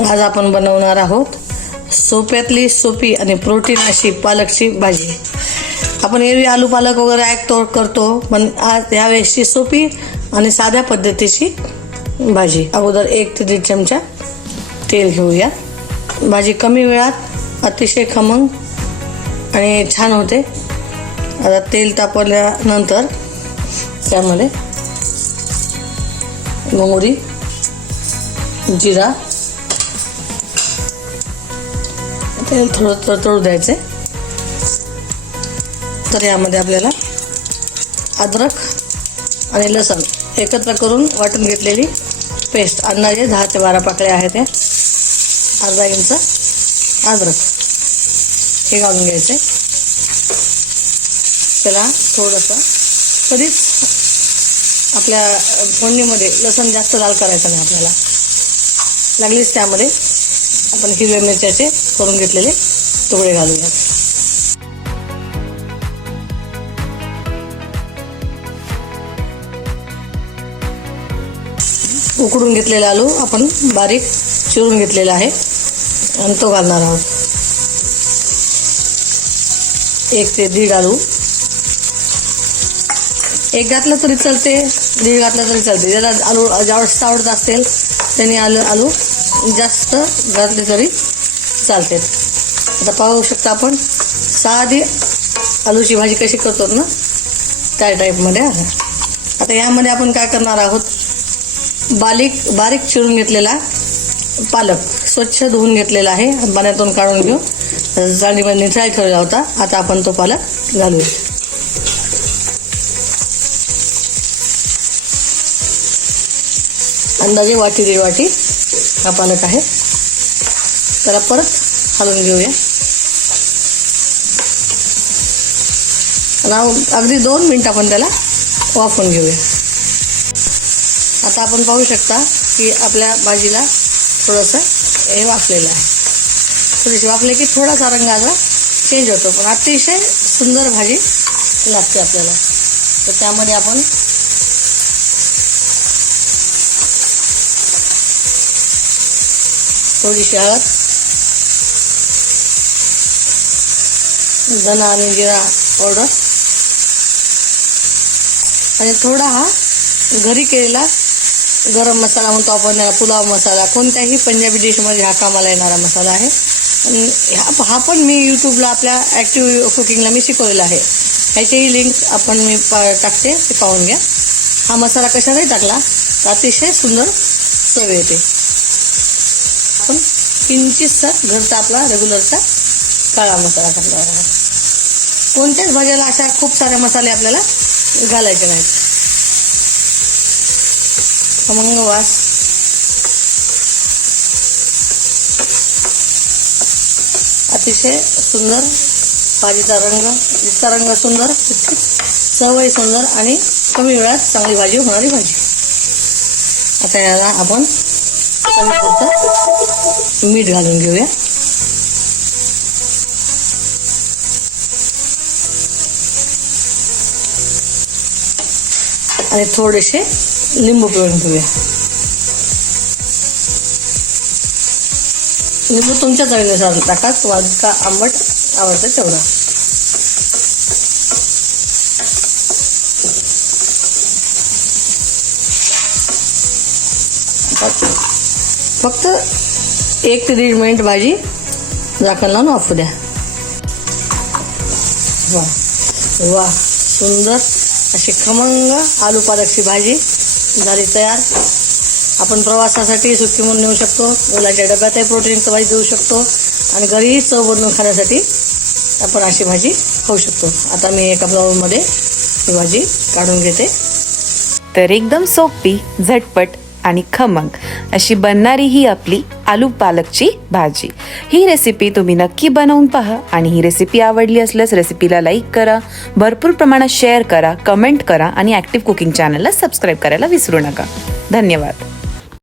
आज आपण बनवणार आहोत सोप्यातली सोपी आणि प्रोटीन अशी पालकची भाजी. आपण एरवी आलू पालक वगैरे ऐकतो करतो पण आज यावेळेसची सोपी आणि साध्या पद्धतीची भाजी. अगोदर एक ते दीड चमचा तेल घेऊया. भाजी कमी वेळात अतिशय खमंग आणि छान होते. आता तेल तापवल्यानंतर त्यामध्ये मोहरी जिरा तेल थोडं तळतळू आहे तर यामध्ये आपल्याला अद्रक आणि लसण एकत्र करून वाटून घेतलेली पेस्ट. अंदाजे दहा ते बारा पाकळ्या आहेत त्या अर्धा इंच अद्रक. हे घालून घ्यायचे त्याला थोडंसं कधीच आपल्या फोडणीमध्ये लसण जास्त लाल करायचं नाही आपल्याला. लागलीच त्यामध्ये आपण हिरव्या मिरच्याचे करून घेतलेले तुकडे घालूयात उकडून घेतलेला आलू आपण बारीक चिरून घेतलेला आहे आणि तो घालणार आहोत. एक ते दीड आलू. एक घातलं तरी चालते दीड घातलं तरी चालते. ज्याला आलू जास्त आवडत असेल त्यांनी आलू आलू जास्त घातले तरी चालते. आता पाहू शकता आपण साधी आलूची भाजी कशी करतो ना त्या टाईपमध्ये आहे. आता यामध्ये आपण काय करणार आहोत? बारीक बारीक चिरून घेतलेला पालक स्वच्छ धुवून घेतलेला आहे. पाण्यातून काढून घेऊ. जाळीमध्ये निथळा ठेवला होता. आता आपण तो पालक घालूया. अंदाजे वाटी दीड वाटी हा पालक आहे. त्याला परत हलवून घेऊया. आणि अगदी दोन मिनिट आपण त्याला वाफून घेऊया. आता आपण पाहू शकता की आपल्या भाजीला थोडंसं हे वाफलेलं आहे. थोडीशी वाफले की थोडासा रंगाचा चेंज होतो. पण अतिशय सुंदर भाजी लागते आपल्याला. तर त्यामध्ये आपण थोडीशी हळद धना आणि जिरा पावडर आणि थोडा हा घरी केलेला गरम मसाला म्हणतो आपण याला पुलाव मसाला कोणत्याही पंजाबी डिशमध्ये हा कामाला येणारा मसाला आहे. आणि हा हा पण मी यूट्यूबला आपल्या ॲक्टिव्ह कुकिंगला मी शिकवलेला आहे. ह्याचीही लिंक आपण मी पा टाकते ते पाहून घ्या. हा मसाला कशालाही टाकला तर अतिशय सुंदर चव येते. आपण किंचितसा घरचा आपला रेग्युलरचा काळा मसाला टाकला कोणत्याच भाज्याला अशा खूप सारे मसाले आपल्याला घालायचे नाहीत. खमंग वास अतिशय सुंदर भाजीचा रंग जितका रंग सुंदर तितकी चवही सुंदर आणि कमी वेळात चांगली भाजी होणारी भाजी. आता याला आपण चवीपुरतं मीठ घालून घेऊया. आणि थोडेसे लिंबू पिळून घेऊया. लिंबू तुमच्या चवीनुसार टाका तुम्हाला का आंबट आवडतं तेवढा. फक्त एक ते दीड मिनिट भाजी झाकण लावून वाफू द्या. वा वा सुंदर अशी खमंग आलू पालकची भाजी झाली तयार. आपण प्रवासासाठी सुट्टी म्हणून नेऊ शकतो मुलाच्या डब्यातही प्रोटीनचं भाजी देऊ शकतो आणि घरीही चव बनवून खाण्यासाठी आपण अशी भाजी खाऊ शकतो. आता मी एका बाउलमध्ये ही भाजी काढून घेते. तर एकदम सोपी झटपट आणि खमंग. अशी बनणारी ही आपली आलू पालकची भाजी. ही रेसिपी तुम्ही नक्की बनवून पहा आणि ही रेसिपी आवडली असल्यास रेसिपीला लाईक करा. भरपूर प्रमाणात शेअर करा कमेंट करा आणि ॲक्टिव्ह कुकिंग चॅनलला सबस्क्राईब करायला विसरू नका. धन्यवाद.